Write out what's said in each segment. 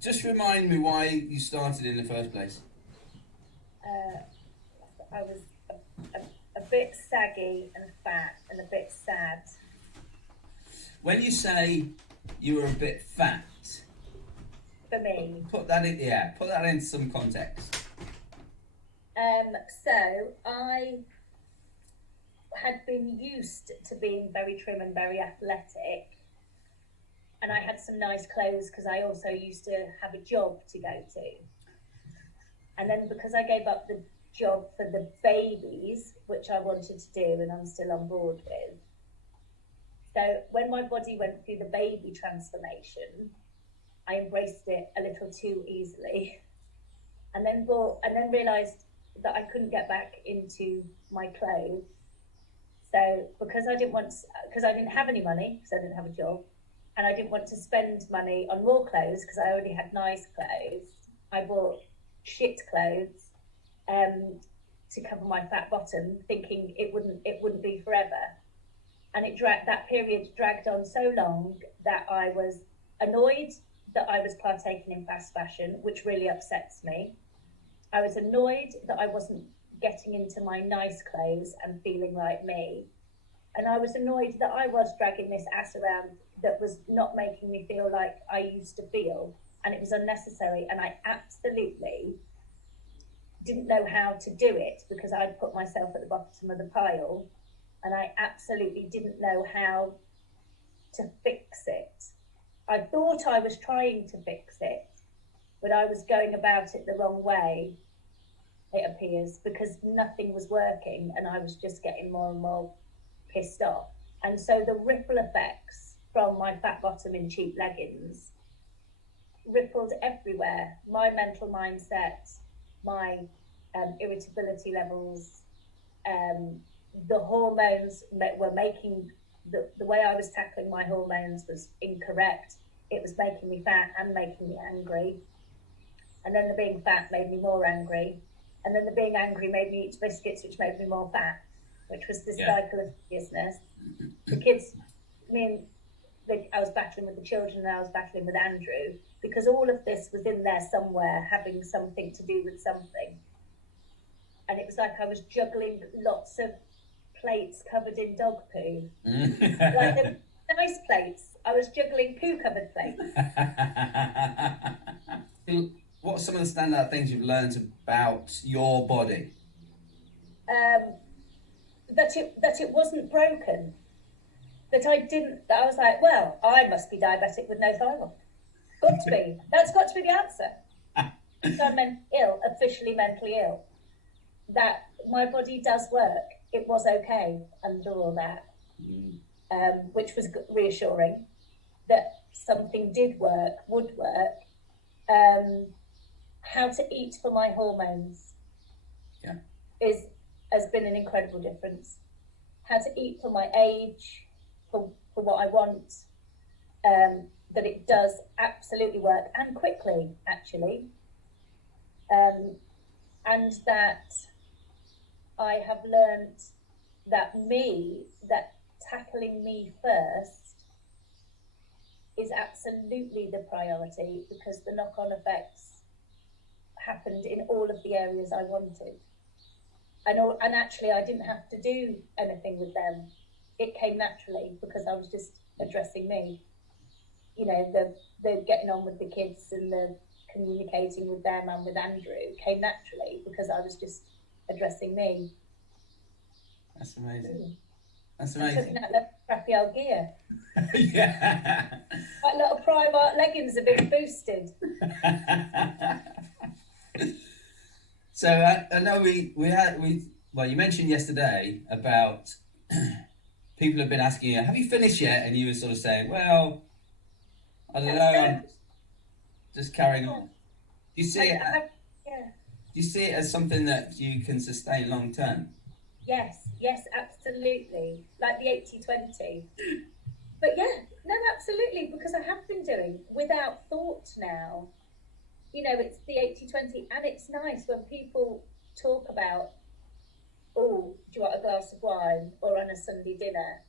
Just remind me why you started in the first place. Uh, I was a bit saggy and fat and a bit sad. When you say you were a bit fat, For me. put that into some context. So I had been used to being very trim and very athletic, and I had some nice clothes because I also used to have a job to go to. And then because I gave up the job for the babies, which I wanted to do and I'm still on board with. So when my body went through the baby transformation, I embraced it a little too easily, and then realised that I couldn't get back into my clothes. So because I didn't have any money, because I didn't have a job, and I didn't want to spend money on more clothes because I already had nice clothes, I bought shit clothes to cover my fat bottom, thinking it wouldn't be forever. And that period dragged on so long that I was annoyed that I was partaking in fast fashion, which really upsets me. I was annoyed that I wasn't getting into my nice clothes and feeling like me. And I was annoyed that I was dragging this ass around that was not making me feel like I used to feel. And it was unnecessary. And I absolutely didn't know how to do it because I'd put myself at the bottom of the pile. And I absolutely didn't know how to fix it. I thought I was trying to fix it, but I was going about it the wrong way, it appears, because nothing was working and I was just getting more and more pissed off. And so the ripple effects from my fat bottom in cheap leggings rippled everywhere. My mental mindset, my irritability levels, the hormones were making the way I was tackling my hormones was incorrect. It was making me fat and making me angry. And then the being fat made me more angry. And then the being angry made me eat biscuits, which made me more fat, which was this cycle of hideousness. The kids, I was battling with the children and I was battling with Andrew because all of this was in there somewhere, having something to do with something. And it was like I was juggling lots of plates covered in dog poo. Like the nice plates. I was juggling poo covered plates. What are some of the standout things you've learned about your body? That it wasn't broken. That I was like, well, I must be diabetic with no thyroid. Got to be. That's got to be the answer. So I'm officially mentally ill. That my body does work. It was okay under all that, which was reassuring. That something would work. How to eat for my hormones has been an incredible difference. How to eat for my age, for what I want, that it does absolutely work and quickly, actually. And that I have learned that tackling me first is absolutely the priority because the knock-on effects happened in all of the areas I wanted. And actually I didn't have to do anything with them. It came naturally because I was just addressing me. The getting on with the kids and the communicating with them and with Andrew came naturally because I was just addressing me. That's amazing. That's amazing. Taking out that crappy old gear. Yeah. That little Primark leggings have been boosted. So I know well, you mentioned yesterday about people have been asking you, have you finished yet? And you were sort of saying, well, I don't know, I'm just carrying on. Do you see it? Do you see it as something that you can sustain long term? Yes, absolutely. Like the 80-20. But absolutely, because I have been doing without thought now. It's the 80-20, and it's nice when people talk about, oh, do you want a glass of wine? Or on a Sunday dinner,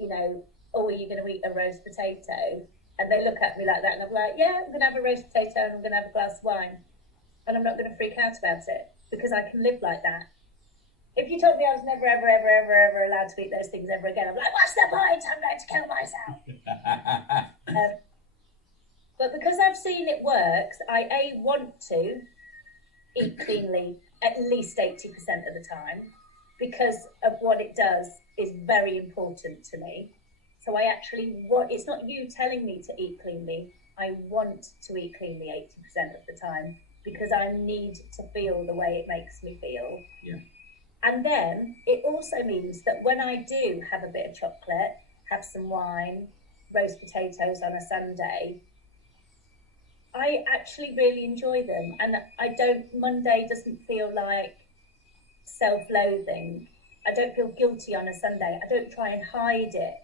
are you going to eat a roast potato? And they look at me like that, and I'm like, yeah, I'm going to have a roast potato and I'm going to have a glass of wine. And I'm not going to freak out about it because I can live like that. If you told me I was never, ever, ever, ever, ever allowed to eat those things ever again, I'm like, what's the point? I'm going to kill myself. But because I've seen it works, I want to eat cleanly at least 80% of the time because of what it does is very important to me. So I actually want, it's not you telling me to eat cleanly. I want to eat cleanly 80% of the time because I need to feel the way it makes me feel. Yeah. And then it also means that when I do have a bit of chocolate, have some wine, roast potatoes on a Sunday, I actually really enjoy them. And Monday doesn't feel like self-loathing. I don't feel guilty on a Sunday. I don't try and hide it.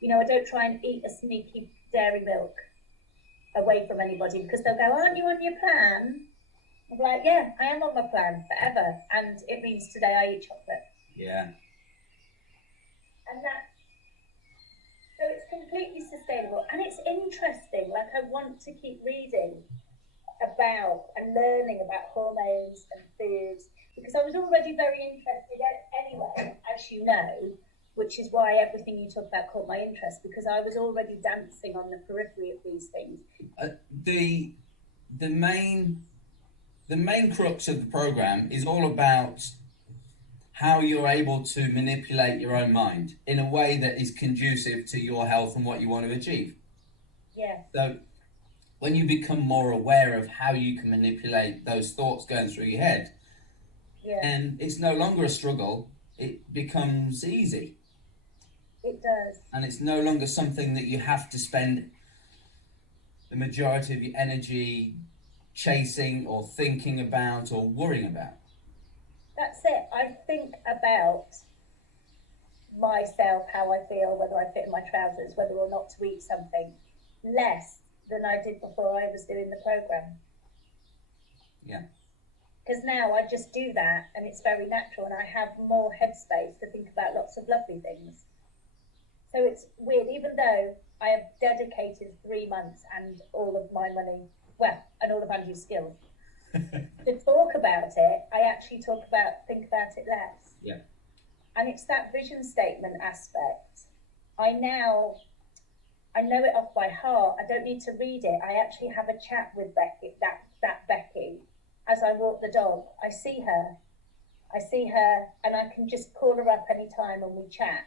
I don't try and eat a sneaky dairy milk away from anybody because they'll go, aren't you on your plan? I'm like, yeah, I am on my plan forever. And it means today I eat chocolate. Yeah. And so it's completely sustainable. And it's interesting. Like, I want to keep reading about and learning about hormones and foods because I was already very interested anyway, as you know, which is why everything you talk about caught my interest because I was already dancing on the periphery of these things. The main crux of the program is all about how you're able to manipulate your own mind in a way that is conducive to your health and what you want to achieve. Yeah. So when you become more aware of how you can manipulate those thoughts going through your head, and it's no longer a struggle, it becomes easy. It does. And it's no longer something that you have to spend the majority of your energy chasing or thinking about or worrying about. That's it. I think about myself, how I feel, whether I fit in my trousers, whether or not to eat something, less than I did before I was doing the program. Yeah. Because now I just do that and it's very natural and I have more headspace to think about lots of lovely things. So it's weird, even though I have dedicated 3 months and all of my money, and all of Andrew's skills to talk about it, I actually think about it less. Yeah. And it's that vision statement aspect. I know it off by heart. I don't need to read it. I actually have a chat with Becky, that Becky, as I walk the dog. I see her and I can just call her up anytime and we chat.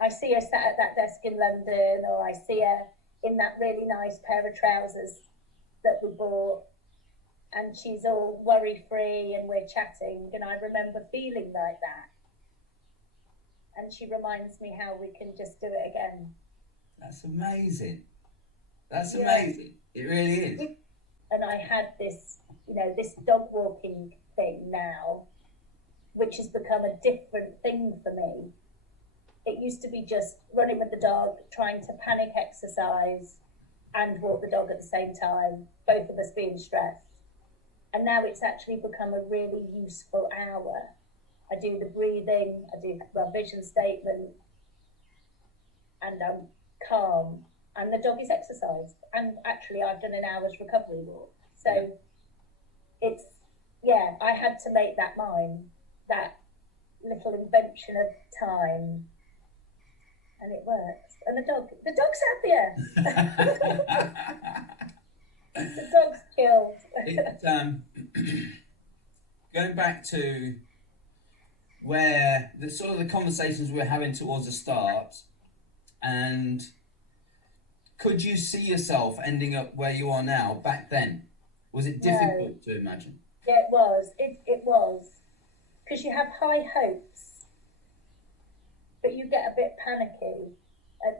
I see her sat at that desk in London, or I see her in that really nice pair of trousers that we bought, and she's all worry-free and we're chatting, and I remember feeling like that. And she reminds me how we can just do it again. That's amazing. That's amazing. It really is. And I had this, this dog walking thing now, which has become a different thing for me. It used to be just running with the dog, trying to panic exercise and walk the dog at the same time, both of us being stressed. And now it's actually become a really useful hour. I do the breathing, I do my vision statement, and I'm calm. And the dog is exercised. And actually, I've done an hour's recovery walk. So I had to make that mine, that little invention of time. And it works. And the dog's happier. The dog's killed. Going back to where the sort of the conversations we're having towards the start, and could you see yourself ending up where you are now back then? Was it difficult to imagine? Yeah, it was. It was. Because you have high hopes, but you get a bit panicky. And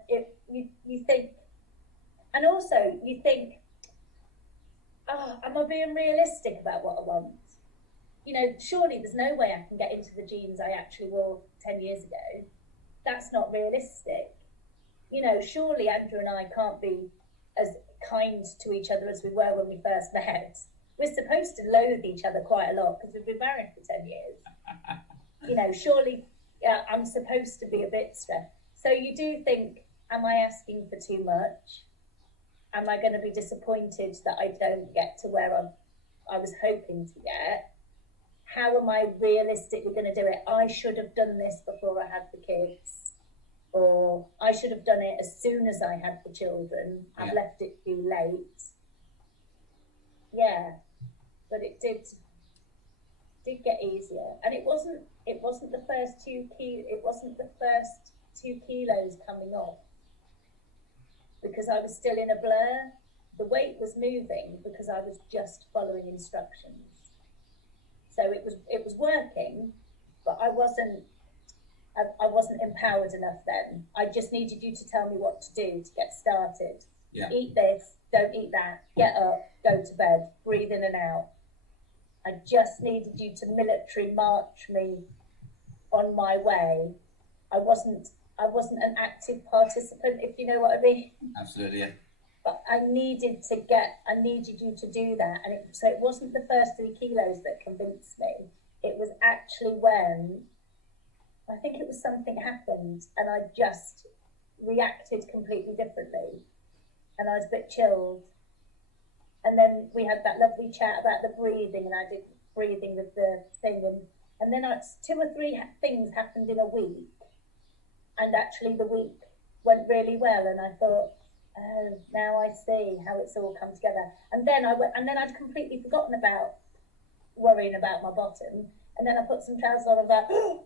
you think, and also you think, am I being realistic about what I want? Surely there's no way I can get into the jeans I actually wore 10 years ago. That's not realistic. Surely Andrew and I can't be as kind to each other as we were when we first met. We're supposed to loathe each other quite a lot because we've been married for 10 years. Surely I'm supposed to be a bit stressed. So you do think, am I asking for too much? am I going to be disappointed that I don't get to where I was hoping to get? How am I realistically going to do it? I should have done this before I had the kids, or I should have done it as soon as I had the children. I've left it too late. Yeah, but it did get easier, and it wasn't the first 2 kilos coming off, because I was still in a blur. The weight was moving because I was just following instructions. So it was working, but I wasn't empowered enough then. I just needed you to tell me what to do to get started. Yeah. Eat this, don't eat that, get up, go to bed, breathe in and out. I just needed you to military march me on my way. I wasn't an active participant, if you know what I mean. Absolutely, yeah. But I needed you to do that. And so it wasn't the first 3 kilos that convinced me. It was actually when, I think it was something happened and I just reacted completely differently. And I was a bit chilled. And then we had that lovely chat about the breathing, and I did breathing with the thing. And then 2 or 3 things happened in a week. And actually the week went really well. And I thought, oh, now I see how it's all come together. And then I'd completely forgotten about worrying about my bottom. And then I put some trousers on and thought, oh,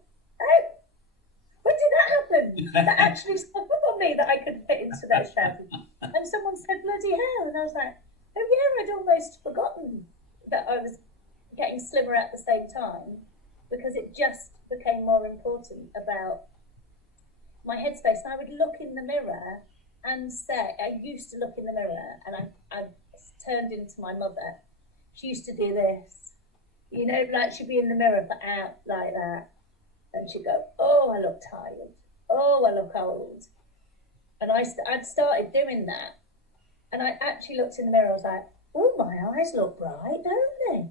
when did that happen? That actually stuck up on me that I could fit into those trousers. And someone said, bloody hell. And I was like, oh yeah, I'd almost forgotten that I was getting slimmer at the same time, because it just became more important about my headspace. And I would look in the mirror and say, I used to look in the mirror and I turned into my mother. She used to do this, you know, like she'd be in the mirror for out like that. And she'd go, oh, I look tired. Oh, I look old. And I'd started doing that. And I actually looked in the mirror, I was like, oh, my eyes look bright, don't they?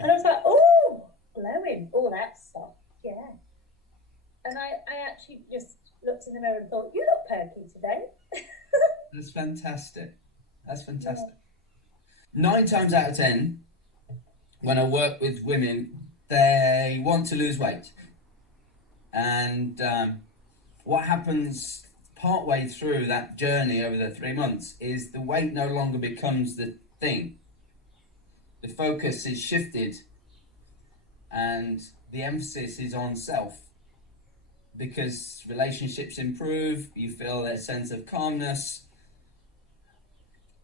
And I was like, oh, glowing. Oh, that's soft, yeah. And I actually just looked in the mirror and thought, you look perky today. That's fantastic. That's fantastic. Yeah. 9 times out of 10, when I work with women, they want to lose weight. And what happens partway through that journey over the 3 months is the weight no longer becomes the thing. The focus is shifted and the emphasis is on self, because relationships improve, you feel a sense of calmness.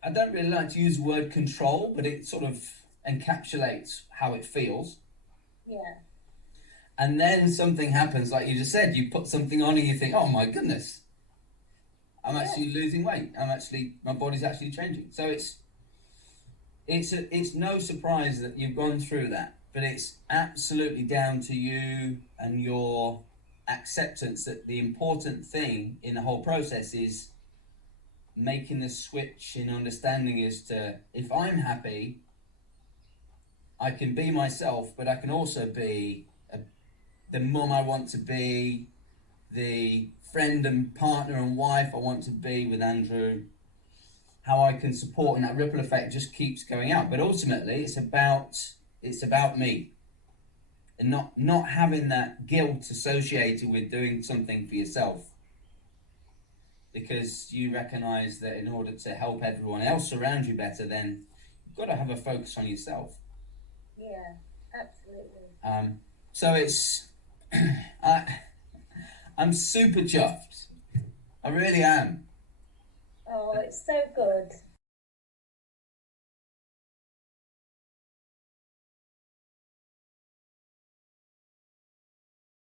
I don't really like to use the word control, but it sort of encapsulates how it feels. Yeah. And then something happens, like you just said, you put something on and you think, oh my goodness, I'm actually losing weight. My body's actually changing. So it's no surprise that you've gone through that, but it's absolutely down to you and your acceptance that the important thing in the whole process is making the switch in understanding as to, if I'm happy, I can be myself, but I can also be the mum I want to be, the friend and partner and wife I want to be with Andrew, how I can support, and that ripple effect just keeps going out. But ultimately it's about me, and not having that guilt associated with doing something for yourself, because you recognize that in order to help everyone else around you better, then you've got to have a focus on yourself. Yeah, absolutely. So it's I'm super chuffed. I really am. Oh, it's so good.